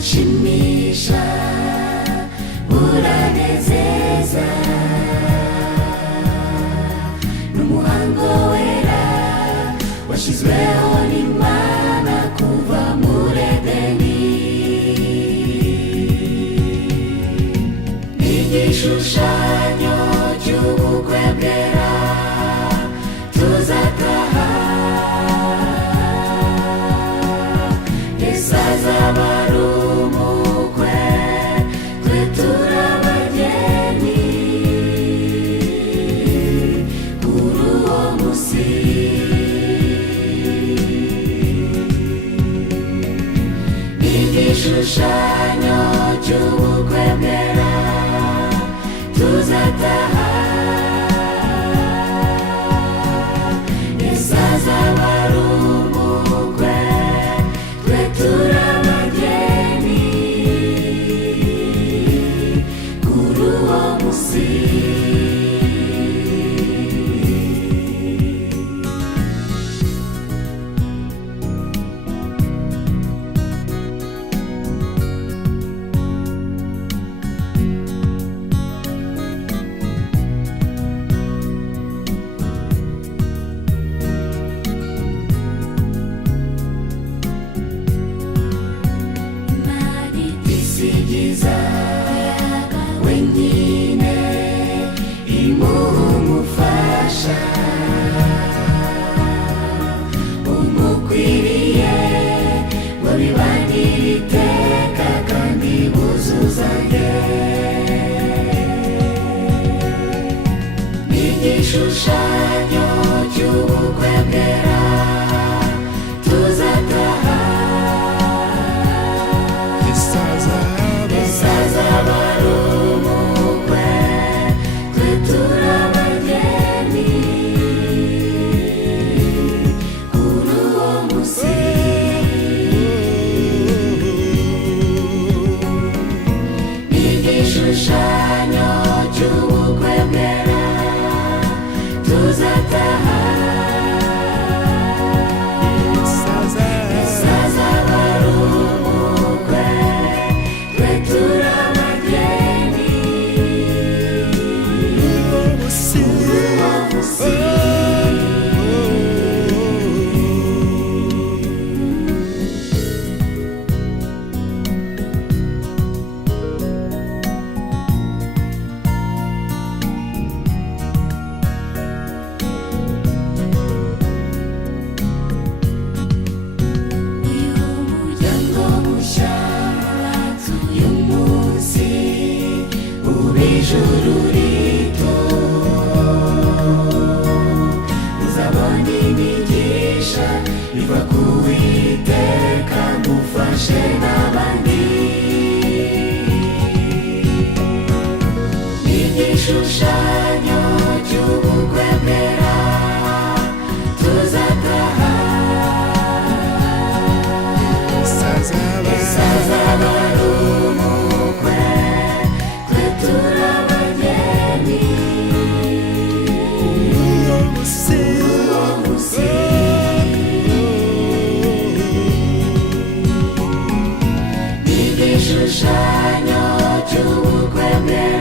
burashimisha buranezeza n'umuhango wera washyizweho n'Imana kuva muri Edeni n'igishushanyo cy'ubukwe bwera tuzataha Yesu azaba ari umukwe twe turi abageni kuri uwo munsi n'igishushanyo cy'ubukwe bwera tuzataha Yesu azaba ari umukwe twe turi abageni kuri uwo munsi Sigiza wenyine imumufasha umukwiriye ngo bibanire iteka kandi buzuzanye n'igishushanyo cy'ubukwe bwera tuzataha igishushanyo cy'ubukwe bwera tuzataha Yesu azaba ari umukwe twe turi abageni kuri uwo munsi ijuru rito uzabona imigisha iva ku Uwiteka mufashe n'abandi n'igishushanyo cy'ubukwe bwera tuzataha Yesu azaba ari umukwe twe turi abageni uwo munsi n'igishushanyo cy'ubukwe bwera